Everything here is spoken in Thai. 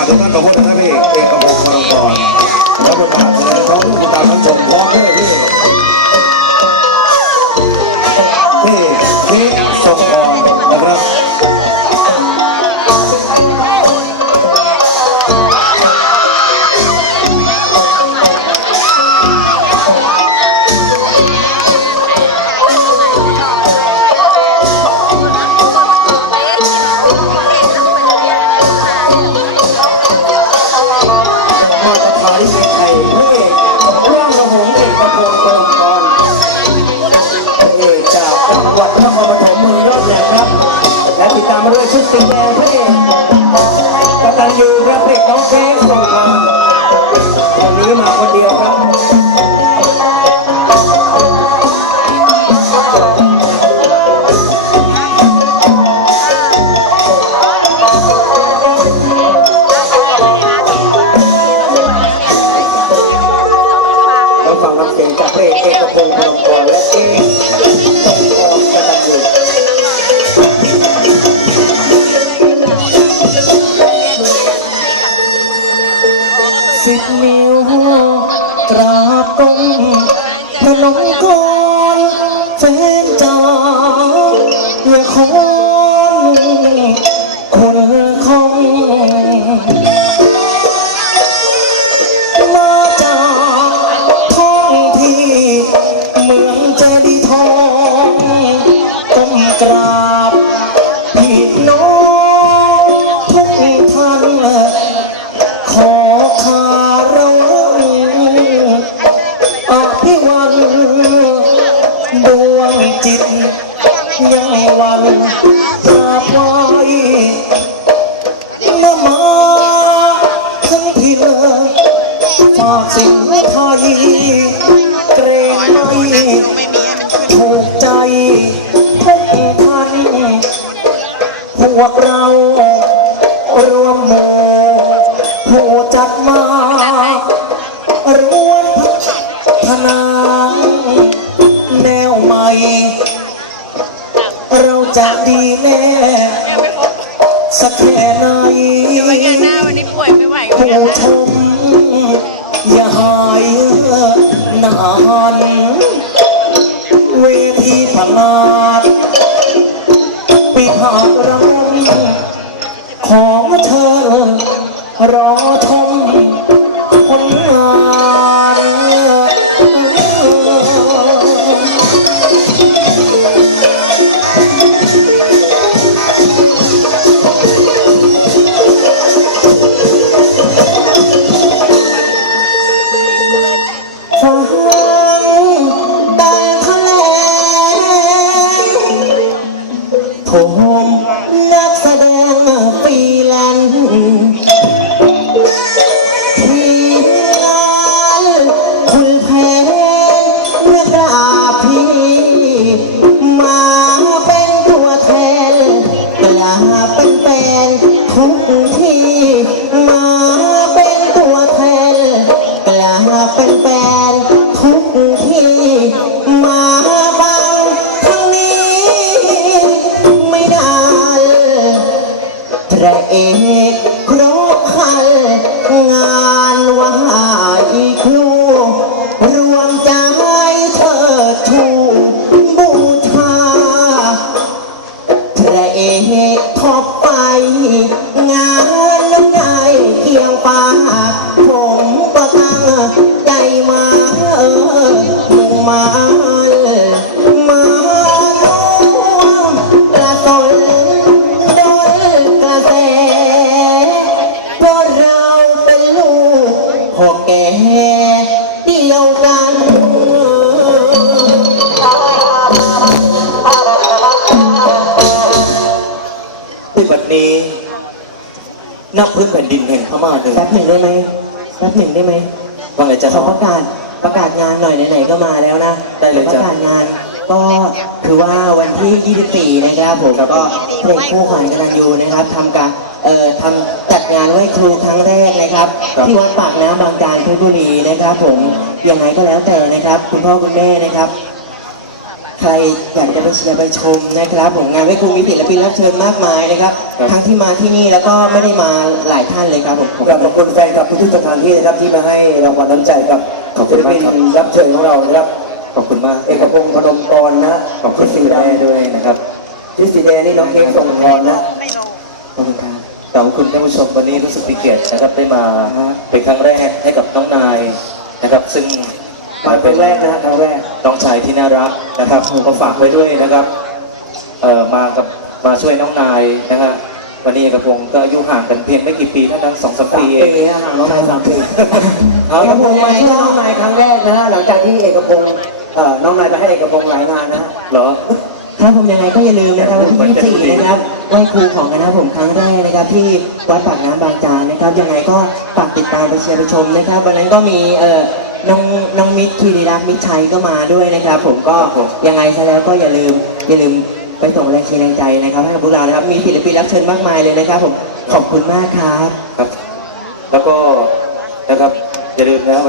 าทุกท่านขอบคุณนะครับพี่ กงพนมกรแฟนจ๋าเพื่อคนคนคง ยังวันกราบไหว้เมื่อมาทั้งทีเลยฝากสิ่งไทยเกรงไม่ถูกใจทุกท่านพวกเรารวมหมู่ผู้จัดมารวมพัฒนาแนวใหม่ จะดีแน่สักแค่ไหนวันงานหน้าวันนี้ป่วยไม่ไหววันผู้งานหชน้ามอย่าหายนานเวทีพังงาดปีผาดร้อนของเธอรอชม Oh. นับพื้นแผ่นดินแห่งพม่าเลยแป๊บหนึ่งได้ไหมแป๊บหนึ่งได้ไหมว่าไงจะขอประกาศประกาศงานหน่อยไหนๆก็มาแล้วนะได้เลยปจ้ะระกาศงาน ก็คือว่าวันที่ 24 นะครับผมครับ ก็เพลงคู่ขวัญกตันยูนะครับทำการเอ่อทำจัดงานไหว้ครูครั้งแรกนะครับครับ ที่วัดปากน้ำบางการเพชรบุรีนะครับ ผมยังไงก็แล้วแต่นะครับ คุณพ่อคุณแม่นะครับ ใครอยากจะไปเชียร์ไปชมนะครับผมงานไหว้ครูมีศิลปินรับเชิญมากมายนะครับ ครับ ทั้งที่มาที่นี่แล้วก็ไม่ได้มาหลายท่านเลยครับผมกราบขอบคุณแฟนคลับทุกๆสถานที่นะครับที่มาให้รางวัลน้ำใจกับขอบคุศิณลมากปินครับรับเชิญของเรานะครับ ขอบคุณมาก เอกพงศ์พนมกรนะขอบคุณสีคุณแดแม่งด้วยนะครับ ที่สีแดงนี่น้องเค้กส่งพรนะ ขอบคุณครับ ขอบคุณท่านผู้ชมวันนี้รู้สึกเป็นเกียรตินะครับได้มาเป็นครั้งแรกให้กับน้องนายนะครับ ซึ่ง มาครั้งแรกนะฮะครั้งแรกน้องชายที่น่ารักนะครับก็ฝากไว้ด้วยนะครับเอ่อมากับมาช่วยน้องนายนะฮะวันนี้เอกพงศ์ก็อายุห่างกันเพียงไม่กี่ปีเท่านั้นสองสามสามปีปีเองฮะห่างน้องนายสามปีเอาเอละกพงศ์มาช่วยน้องนายครั้งแรกนะฮะหลังจากที่เอกพงศ์เอ่อน้องนายไปให้เอกพงศ์หลายงานนะฮะ เหรอครับผมยังไงก็อย่าลืมนะครับวันที่ 24 นะครับไหว้ครูของคณะผมครั้งแรกนะครับที่วัดปากน้ำบางจานนะครับ ยังไงก็ฝากติดตามไปเชียร์ไปชมนะครับ วันนั้นก็มีเอ่อ น้องน้องมิตรคีรีรักษ์มิตรชัยก็มาด้วยนะครับ ผมก็ครับผม ยังไงซะแล้วก็อย่าลืมอย่าลืมไปส่งแรงเชียร์แรงใจนะครับให้กับพวกเรานะครับ มีศิลปินรับเชิญมากมายเลยนะครับ ผมขอบคุณมากครับ ครับ แล้วก็นะครับอย่าลืมนะครับ